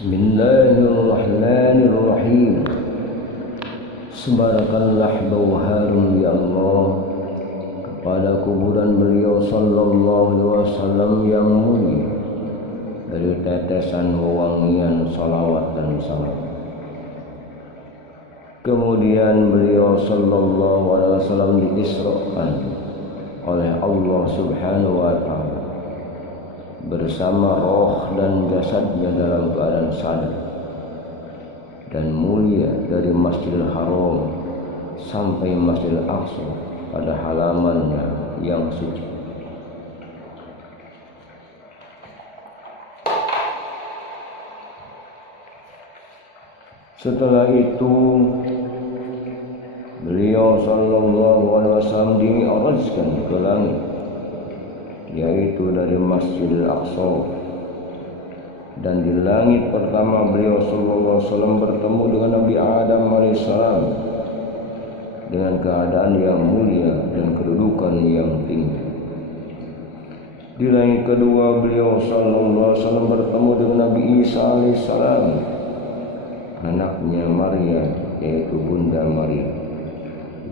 Bismillahirrahmanirrahim. Sebarakallah bau harum ya Allah kepada kuburan beliau sallallahu alaihi wasallam yang mulia, dari tetesan wewangian salawat dan salam. Kemudian beliau sallallahu alaihi wasallam diisrakan oleh Allah Subhanahu wa taala bersama roh dan jasadnya dalam keadaan sadar dan mulia dari Masjidil Haram sampai Masjidil Aqsa pada halamannya yang suci. Setelah itu beliau sallallahu alaihi wasallam di'rajkan ke langit, yaitu dari Masjidil Aqsa. Dan di langit pertama beliau sallallahu alaihi wasallam bertemu dengan Nabi Adam alaihissalam dengan keadaan yang mulia dan kedudukan yang tinggi. Di langit kedua beliau sallallahu alaihi wasallam bertemu dengan Nabi Isa alaihissalam, anaknya Maria, yaitu Bunda Maria,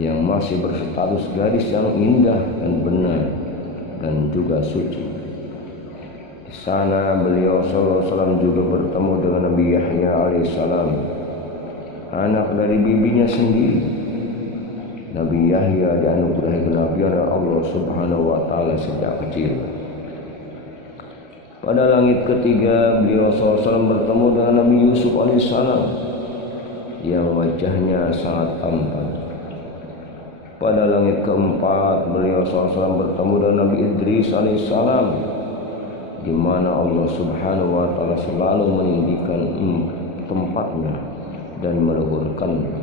yang masih berstatus gadis yang indah dan benar dan juga suci. Di sana beliau sallallahu alaihi wasallam juga bertemu dengan Nabi Yahya alaihissalam, anak dari bibinya sendiri. Nabi Yahya dianugerahi kenabian oleh Allah Subhanahu wa taala sejak kecil. Pada langit ketiga beliau sallallahu alaihi wasallam bertemu dengan Nabi Yusuf alaihissalam yang wajahnya sangat tampan. Pada langit keempat beliau SAW bertemu dengan Nabi Idris alaihissalam, di mana Allah Subhanahu wa taala selalu meninggikan tempatnya dan meluhurkannya.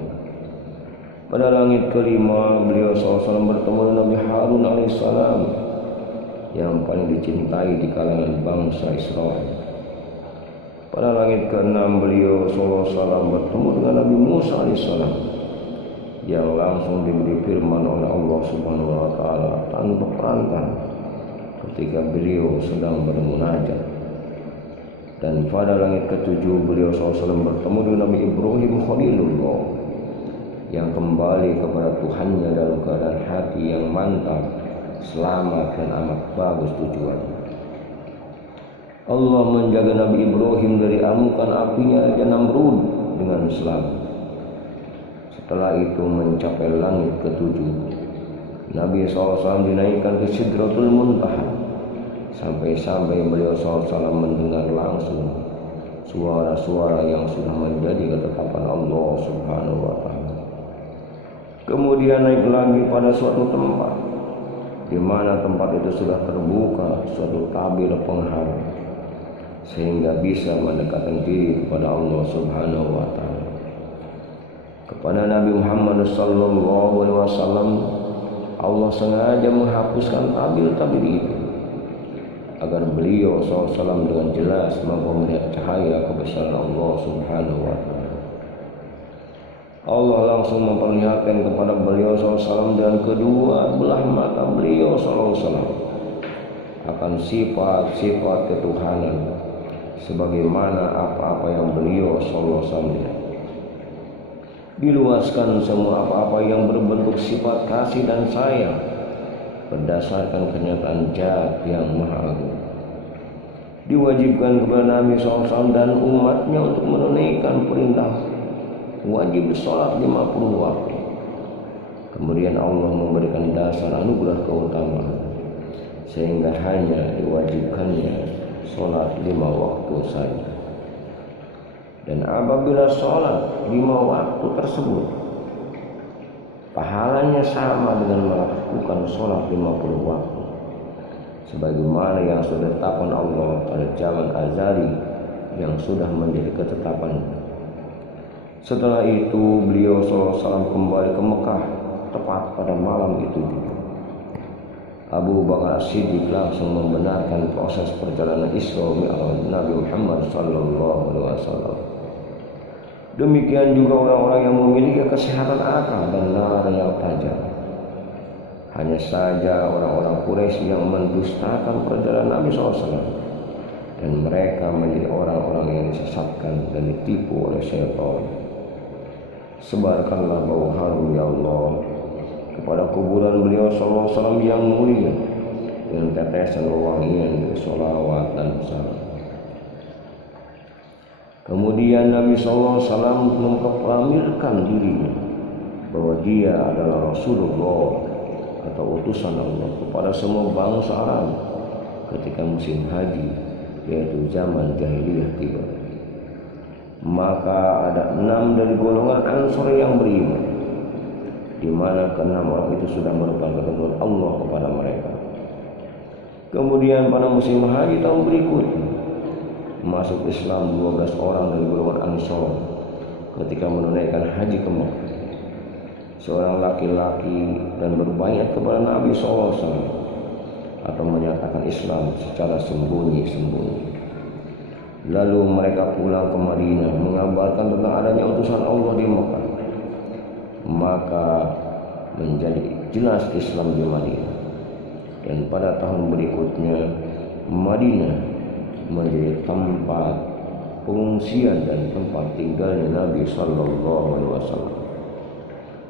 Pada langit kelima beliau SAW bertemu dengan Nabi Harun alaihissalam yang paling dicintai di kalangan bangsa Israel. Pada langit keenam beliau SAW bertemu dengan Nabi Musa alaihissalam yang langsung diberi firman oleh Allah Subhanahu wa taala tanpa perantara ketika beliau sedang bermunajat. Dan pada langit ketujuh beliau SAW bertemu dengan Nabi Ibrahim Khalilullah yang kembali kepada Tuhannya dalam keadaan hati yang mantap, selamat dan amat bagus tujuannya. Allah menjaga Nabi Ibrahim dari amukan apinya Raja Namrud dengan selamat. Setelah itu mencapai langit ketujuh, Nabi SAW dinaikkan ke Sidratul Muntaha, sampai-sampai beliau SAW mendengar langsung suara-suara yang sudah menjadi ketetapan Allah Subhanahu wa taala. Kemudian naik lagi pada suatu tempat, di mana tempat itu sudah terbuka suatu tabir penghalang, sehingga bisa mendekatkan diri kepada Allah Subhanahu wa taala. Kepada Nabi Muhammad sallallahu alaihi wasallam Allah sengaja menghapuskan tabir-tabir itu agar beliau SAW dengan jelas mampu melihat cahaya kebesaran Allah Subhanahu wa taala. Allah langsung memperlihatkan kepada beliau SAW dan kedua belah mata beliau SAW akan sifat-sifat ketuhanan sebagaimana apa-apa yang beliau SAW lihat. Diluaskan semua apa-apa yang berbentuk sifat kasih dan sayang berdasarkan kenyataan Zat yang Maha Agung. Diwajibkan kepada Nabi SAW dan umatnya untuk menunaikan perintah wajib sholat 50 waktu. Kemudian Allah memberikan dasar anugerah keutamaan sehingga hanya diwajibkannya sholat 5 waktu saja. Dan apabila sholat 5 waktu tersebut pahalanya sama dengan melakukan sholat 50 waktu, sebagaimana yang sudah ditetapkan Allah pada zaman azali yang sudah menjadi ketetapan. Setelah itu beliau SAW kembali ke Mekah tepat pada malam itu juga. Abu Bakar As-Siddiq langsung membenarkan proses perjalanan Isra Mi'raj Nabi Muhammad sallallahu alaihi wasallam. Demikian juga orang-orang yang memiliki kesehatan akal dan nalar yang tajam. Hanya saja orang-orang Quraisy yang mendustakan perjalanan Nabi SAW dan mereka menjadi orang-orang yang disesatkan dan ditipu oleh syaitan. Sebarkanlah bau harum ya Allah kepada kuburan beliau sallallahu alaihi wasallam yang mulia dengan tetesan wewangian sholawat dan salam. Kemudian Nabi sallallahu alaihi wasallam memproklamirkan dirinya bahwa dia adalah Rasulullah atau utusan Allah kepada semua bangsa Arab ketika musim haji, yaitu zaman jahiliyah tiba. Maka ada 6 dari golongan Ansor yang beriman, di mana ke-6 orang itu sudah merupakan ketentuan Allah kepada mereka. Kemudian pada musim haji tahun berikutnya masuk Islam 12 orang dari golongan Ansor ketika menunaikan haji ke Mekah. Seorang laki-laki dan berbaiat kepada Nabi SAW atau menyatakan Islam secara sembunyi-sembunyi. Lalu mereka pulang ke Madinah mengabarkan tentang adanya utusan Allah di Mekah. Maka menjadi jelas Islam di Madinah. Dan pada tahun berikutnya Madinah menjadi tempat pengungsian dan tempat tinggalnya Nabi sallallahu alaihi wasallam.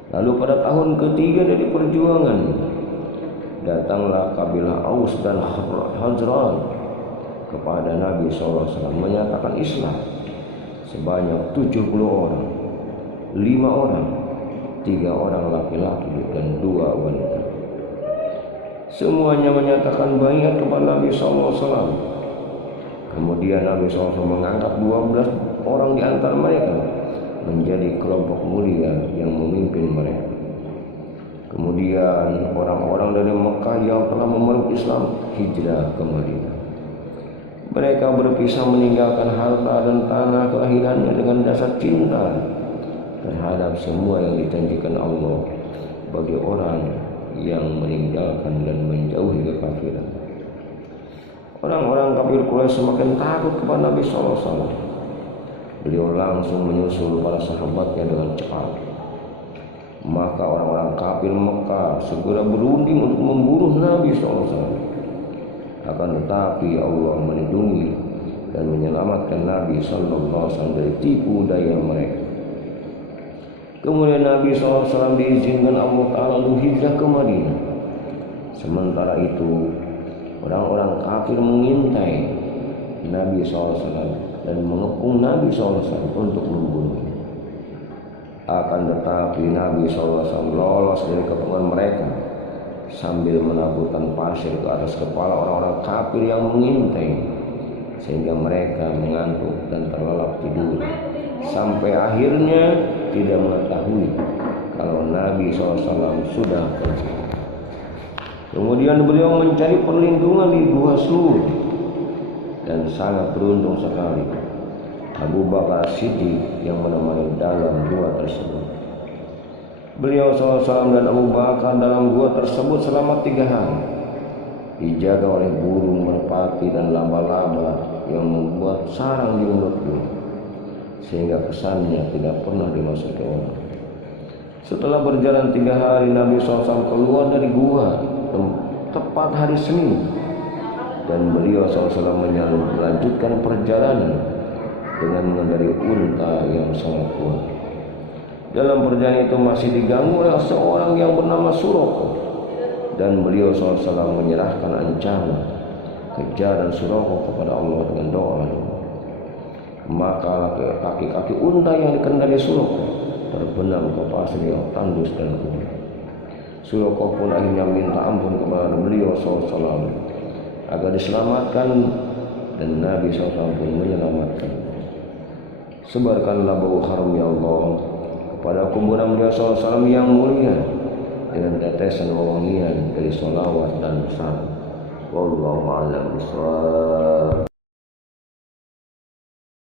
Lalu pada tahun ketiga dari perjuangan datanglah kabilah Aus dan Khazraj kepada Nabi sallallahu alaihi wasallam menyatakan Islam sebanyak 70 orang, 5 orang, 3 orang laki-laki dan 2 wanita. Semuanya menyatakan baiat kepada Nabi sallallahu alaihi wasallam. Kemudian Nabi SAW mengangkat 12 orang di antara mereka menjadi kelompok mulia yang memimpin mereka. Kemudian orang-orang dari Mekah yang telah memeluk Islam hijrah ke Madinah. Mereka berpisah meninggalkan harta dan tanah kelahirannya dengan dasar cinta terhadap semua yang dijanjikan Allah bagi orang yang meninggalkan dan menjauhi kekafiran. Orang-orang kafir Quraisy semakin takut kepada Nabi SAW. Beliau langsung menyusul para sahabatnya dengan cepat. Maka orang-orang kafir Mekah segera berunding untuk membunuh Nabi SAW. Akan tetapi Allah melindungi dan menyelamatkan Nabi SAW dari tipu daya mereka. Kemudian Nabi SAW diizinkan Allah Ta'ala untuk hijrah ke Madinah. Sementara itu orang-orang kafir mengintai Nabi SAW dan mengepung Nabi SAW untuk membunuhnya. Akan tetapi Nabi SAW lolos dari kepungan mereka sambil menaburkan pasir ke atas kepala orang-orang kafir yang mengintai, sehingga mereka mengantuk dan terlelap tidur sampai akhirnya tidak mengetahui kalau Nabi SAW sudah pergi. Kemudian beliau mencari perlindungan di Gua Sur dan sangat beruntung sekali Abu Bakar Siddiq yang menemani dalam gua tersebut. Beliau SAW dan Abu Bakar dalam gua tersebut selama 3 hari dijaga oleh burung merpati dan laba-laba yang membuat sarang di mulut beliau, sehingga kesannya tidak pernah dimasuki orang. Setelah berjalan 3 hari Nabi SAW keluar dari gua tepat hari Senin, dan beliau SAW melanjutkan perjalanan dengan mengendarai unta yang sangat kuat. Dalam perjalanan itu masih diganggu oleh seorang yang bernama Suraqah, dan beliau SAW menyerahkan ancaman kejaran Suraqah kepada Allah dengan doa. Maka kaki-kaki unta yang dikendali Suraqah terbenam ke pasir yang tandus dan kuning. Suraqah pun akhirnya minta ampun kepada beliau SAW agar diselamatkan, dan Nabi SAW pun menyelamatkan. Sebarkanlah bau harum ya Allah kepada kuburan beliau SAW yang mulia dengan tetesan wewangian dari sholawat dan salam. Wallahu a'lam bishawab.